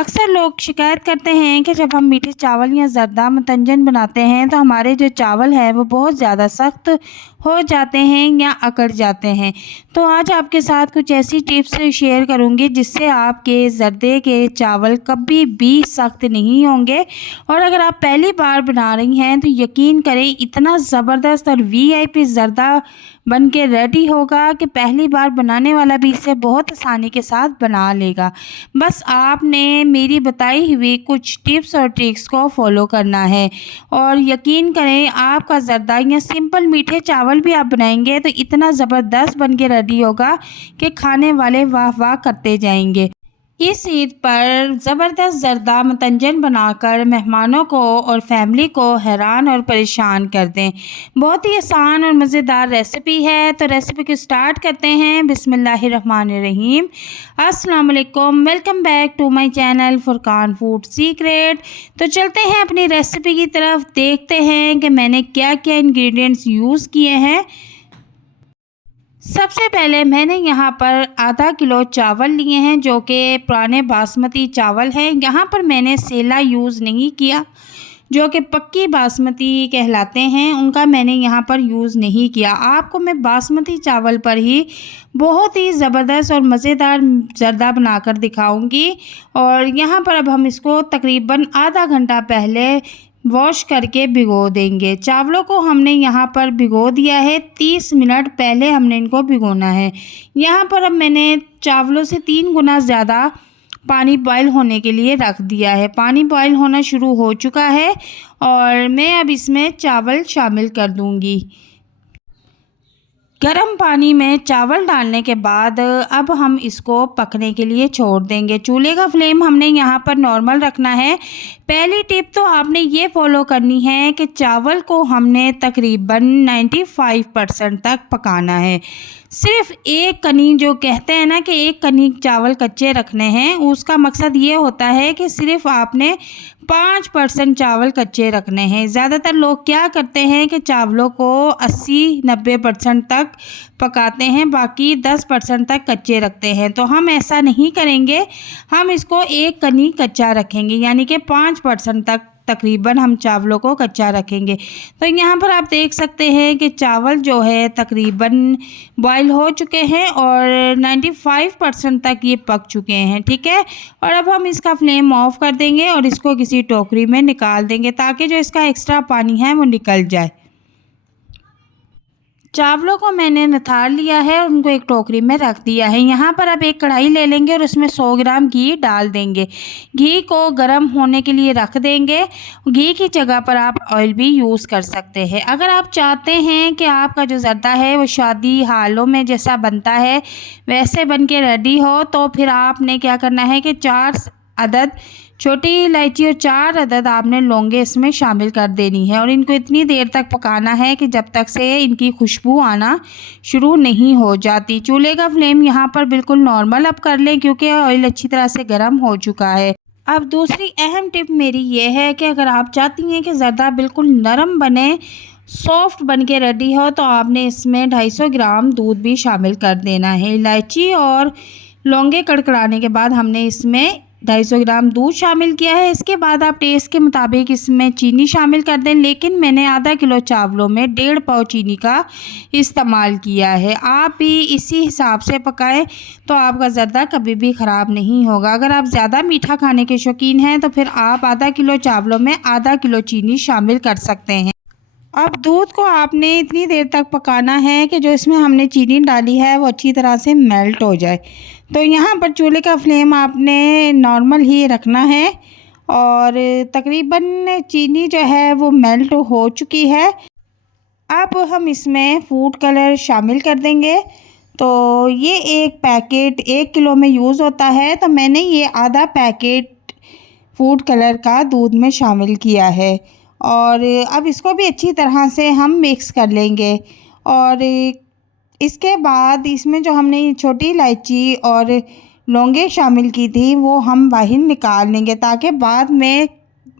अक्सर लोग शिकायत करते हैं कि जब हम मीठे चावल या ज़र्दा मतंजन बनाते हैं तो हमारे जो चावल हैं वो बहुत ज़्यादा सख्त हो जाते हैं या अकड़ जाते हैं। तो आज आपके साथ कुछ ऐसी टिप्स शेयर करूंगी जिससे आपके ज़र्दे के चावल कभी भी सख्त नहीं होंगे। और अगर आप पहली बार बना रही हैं तो यकीन करें इतना ज़बरदस्त और वीआईपी ज़र्दा बन के रेडी होगा कि पहली बार बनाने वाला भी इसे बहुत आसानी के साथ बना लेगा। बस आपने मेरी बताई हुई कुछ टिप्स और ट्रिक्स को फॉलो करना है और यकीन करें आपका ज़र्दा या सिंपल मीठे चावल भी आप बनाएंगे तो इतना ज़बरदस्त बन के रेडी होगा कि खाने वाले वाह वाह करते जाएंगे। इस ईद पर ज़बरदस्त ज़र्दा मतंजन बनाकर मेहमानों को और फैमिली को हैरान और परेशान कर दें। बहुत ही आसान और मज़ेदार रेसिपी है, तो रेसिपी को स्टार्ट करते हैं। बिस्मिल्लाहिर्रहमानिर्रहीम। अस्सलाम वालेकुम, welcome back to my channel Furqan food secret. तो चलते हैं अपनी रेसिपी की तरफ, देखते हैं कि मैंने क्या क्या इंग्रेडिएंट्स यूज़ किए हैं। सबसे पहले मैंने यहाँ पर आधा किलो चावल लिए हैं जो कि पुराने बासमती चावल हैं। यहाँ पर मैंने सेला यूज़ नहीं किया, जो कि पक्की बासमती कहलाते हैं, उनका मैंने यहाँ पर यूज़ नहीं किया। आपको मैं बासमती चावल पर ही बहुत ही ज़बरदस्त और मज़ेदार ज़र्दा बनाकर दिखाऊंगी। और यहाँ पर अब हम इसको तकरीबन आधा घंटा पहले वॉश करके भिगो देंगे। चावलों को हमने यहाँ पर भिगो दिया है, 30 मिनट पहले हमने इनको भिगोना है। यहाँ पर अब मैंने चावलों से 3 गुना ज़्यादा पानी बॉयल होने के लिए रख दिया है। पानी बॉयल होना शुरू हो चुका है और मैं अब इसमें चावल शामिल कर दूँगी। गर्म पानी में चावल डालने के बाद अब हम इसको पकने के लिए छोड़ देंगे। चूल्हे का फ्लेम हमने यहाँ पर नॉर्मल रखना है। पहली टिप तो आपने ये फॉलो करनी है कि चावल को हमने तकरीबन 95% तक पकाना है। सिर्फ एक कनी, जो कहते हैं ना कि एक कनी चावल कच्चे रखने हैं, उसका मकसद ये होता है कि सिर्फ आपने 5% चावल कच्चे रखने हैं। ज़्यादातर लोग क्या करते हैं कि चावलों को 80-90% तक पकाते हैं, बाकी 10% तक कच्चे रखते हैं। तो हम ऐसा नहीं करेंगे, हम इसको एक कनी कच्चा रखेंगे, यानी कि 5% तक तकरीबन हम चावलों को कच्चा रखेंगे। तो यहाँ पर आप देख सकते हैं कि चावल जो है तकरीबन बॉयल हो चुके हैं और 95% तक ये पक चुके हैं, ठीक है। और अब हम इसका फ्लेम ऑफ कर देंगे और इसको किसी टोकरी में निकाल देंगे ताकि जो इसका एक्स्ट्रा पानी है वो निकल जाए। चावलों को मैंने निथार लिया है और उनको एक टोकरी में रख दिया है। यहाँ पर अब एक कढ़ाई ले लेंगे और उसमें 100 ग्राम घी डाल देंगे। घी को गर्म होने के लिए रख देंगे। घी की जगह पर आप ऑयल भी यूज़ कर सकते हैं। अगर आप चाहते हैं कि आपका जो ज़र्दा है वो शादी हालों में जैसा बनता है वैसे बन के रेडी हो, तो फिर आपने क्या करना है कि 4 अदद छोटी इलायची और 4 अदद आपने लौंगे इसमें शामिल कर देनी है। और इनको इतनी देर तक पकाना है कि जब तक से इनकी खुशबू आना शुरू नहीं हो जाती। चूल्हे का फ्लेम यहाँ पर बिल्कुल नॉर्मल अप कर लें क्योंकि ऑयल अच्छी तरह से गर्म हो चुका है। अब दूसरी अहम टिप मेरी ये है कि अगर आप चाहती हैं कि ज़र्दा बिल्कुल नरम बने, सॉफ्ट बन के रेडी हो, तो आपने इसमें 250 ग्राम दूध भी शामिल कर देना है। इलायची और लौंगे कड़कड़ाने के बाद हमने इसमें 250 ग्राम दूध शामिल किया है। इसके बाद आप टेस्ट के मुताबिक इसमें चीनी शामिल कर दें, लेकिन मैंने आधा किलो चावलों में 1.5 पाव चीनी का इस्तेमाल किया है। आप भी इसी हिसाब से पकाएं तो आपका ज़र्दा कभी भी ख़राब नहीं होगा। अगर आप ज़्यादा मीठा खाने के शौकीन हैं तो फिर आप आधा किलो चावलों में आधा किलो चीनी शामिल कर सकते हैं। अब दूध को आपने इतनी देर तक पकाना है कि जो इसमें हमने चीनी डाली है वो अच्छी तरह से मेल्ट हो जाए। तो यहाँ पर चूल्हे का फ्लेम आपने नॉर्मल ही रखना है और तकरीबन चीनी जो है वो मेल्ट हो चुकी है। अब हम इसमें फूड कलर शामिल कर देंगे। तो ये एक पैकेट 1 किलो में यूज़ होता है, तो मैंने ये आधा पैकेट फूड कलर का दूध में शामिल किया है। और अब इसको भी अच्छी तरह से हम मिक्स कर लेंगे। और इसके बाद इसमें जो हमने छोटी इलायची और लौंगे शामिल की थी वो हम बाहर निकाल लेंगे ताकि बाद में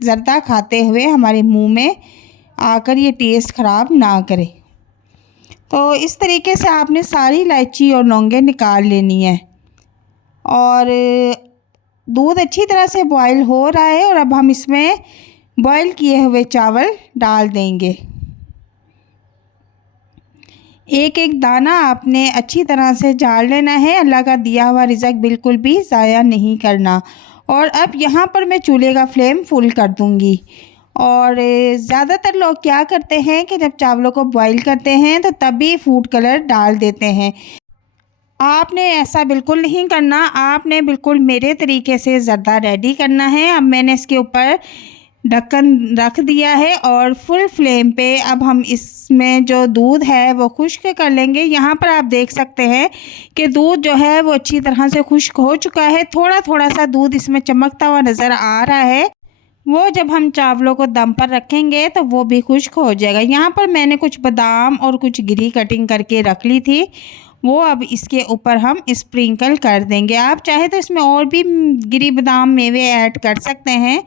ज़र्दा खाते हुए हमारे मुंह में आकर ये टेस्ट ख़राब ना करे। तो इस तरीके से आपने सारी इलायची और लौंगे निकाल लेनी है। और दूध अच्छी तरह से बॉईल हो रहा है और अब हम इसमें बॉईल किए हुए चावल डाल देंगे। एक एक दाना आपने अच्छी तरह से झाड़ लेना है। अल्लाह का दिया हुआ रिज़्क बिल्कुल भी ज़ाया नहीं करना। और अब यहाँ पर मैं चूल्हे का फ्लेम फुल कर दूँगी। और ज़्यादातर लोग क्या करते हैं कि जब चावलों को बॉईल करते हैं तो तभी फूड कलर डाल देते हैं। आपने ऐसा बिल्कुल नहीं करना, आपने बिल्कुल मेरे तरीके से ज़र्दा रेडी करना है। अब मैंने इसके ऊपर ढक्कन रख दिया है और फुल फ्लेम पे अब हम इसमें जो दूध है वो खुश्क कर लेंगे। यहाँ पर आप देख सकते हैं कि दूध जो है वो अच्छी तरह से खुश्क हो चुका है। थोड़ा थोड़ा सा दूध इसमें चमकता हुआ नज़र आ रहा है। वो जब हम चावलों को दम पर रखेंगे तो वो भी खुश्क हो जाएगा। यहाँ पर मैंने कुछ बादाम और कुछ गिरी कटिंग करके रख ली थी, वो अब इसके ऊपर हम स्प्रिंकल कर देंगे। आप चाहे तो इसमें और भी गिरी बादाम मेवे ऐड कर सकते हैं,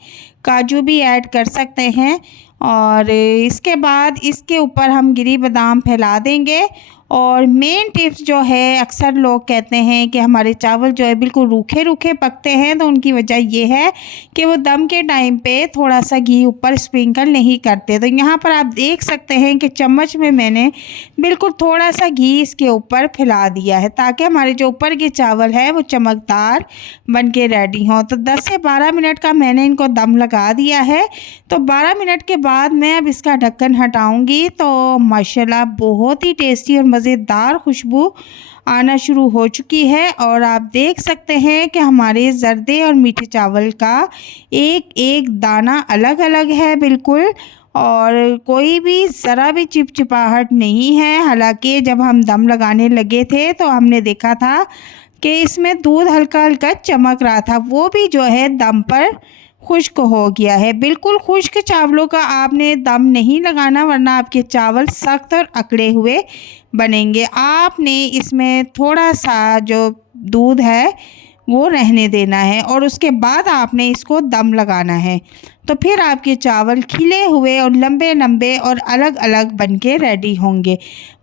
काजू भी ऐड कर सकते हैं। और इसके बाद इसके ऊपर हम गिरी बादाम फैला देंगे। और मेन टिप्स जो है, अक्सर लोग कहते हैं कि हमारे चावल जो है बिल्कुल रूखे रूखे पकते हैं, तो उनकी वजह ये है कि वो दम के टाइम पे थोड़ा सा घी ऊपर स्प्रिंकल नहीं करते। तो यहाँ पर आप देख सकते हैं कि चम्मच में मैंने बिल्कुल थोड़ा सा घी इसके ऊपर फैला दिया है ताकि हमारे जो ऊपर के चावल है वो चमकदार बन के रेडी हों। तो 10 से 12 मिनट का मैंने इनको दम लगा दिया है। तो 12 मिनट के बाद मैं अब इसका ढक्कन हटाऊँगी तो माशाल्लाह बहुत ही टेस्टी और मज़ेदार खुशबू आना शुरू हो चुकी है। और आप देख सकते हैं कि हमारे जर्दे और मीठे चावल का एक एक दाना अलग अलग है बिल्कुल, और कोई भी ज़रा भी चिपचिपाहट नहीं है। हालांकि जब हम दम लगाने लगे थे तो हमने देखा था कि इसमें दूध हल्का हल्का चमक रहा था, वो भी जो है दम पर खुश्क हो गया है। बिल्कुल खुश्क चावलों का आपने दम नहीं लगाना, वरना आपके चावल सख्त और अकड़े हुए बनेंगे। आपने इसमें थोड़ा सा जो दूध है वो रहने देना है और उसके बाद आपने इसको दम लगाना है। तो फिर आपके चावल खिले हुए और लंबे लंबे और अलग अलग बनके रेडी होंगे।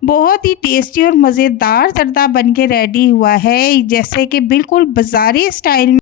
बहुत ही टेस्टी और मज़ेदार जर्दा बनके रेडी हुआ है, जैसे कि बिल्कुल बाज़ारी स्टाइल में।